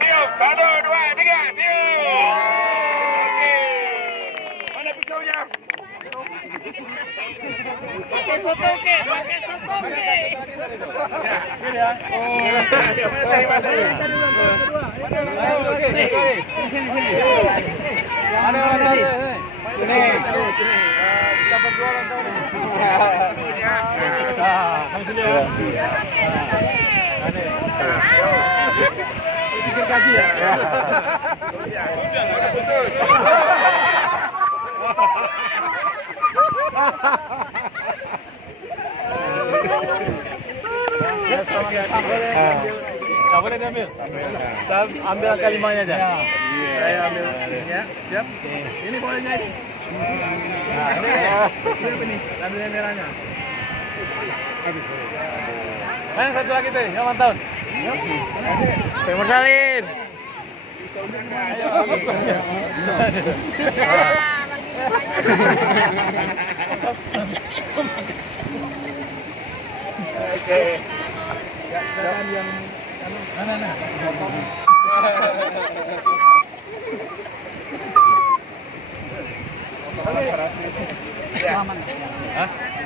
tiup. 1, 2, 3, tiup. Oke. Mana pisaunya? Pakai soto ke, pakai soto ke. Ya. Kita berjualan tahun ini. Pikir kaji ya. Putus. Nggak boleh diambil. Saya ambil angka 5-nya aja. Saya ambil ya. Siap. Ini bolehnya ini. Nah, ini ambil yang merahnya. Mana satu lagi tuh, yang mantap. Timur Salin. Oke. Yang mana? Ya.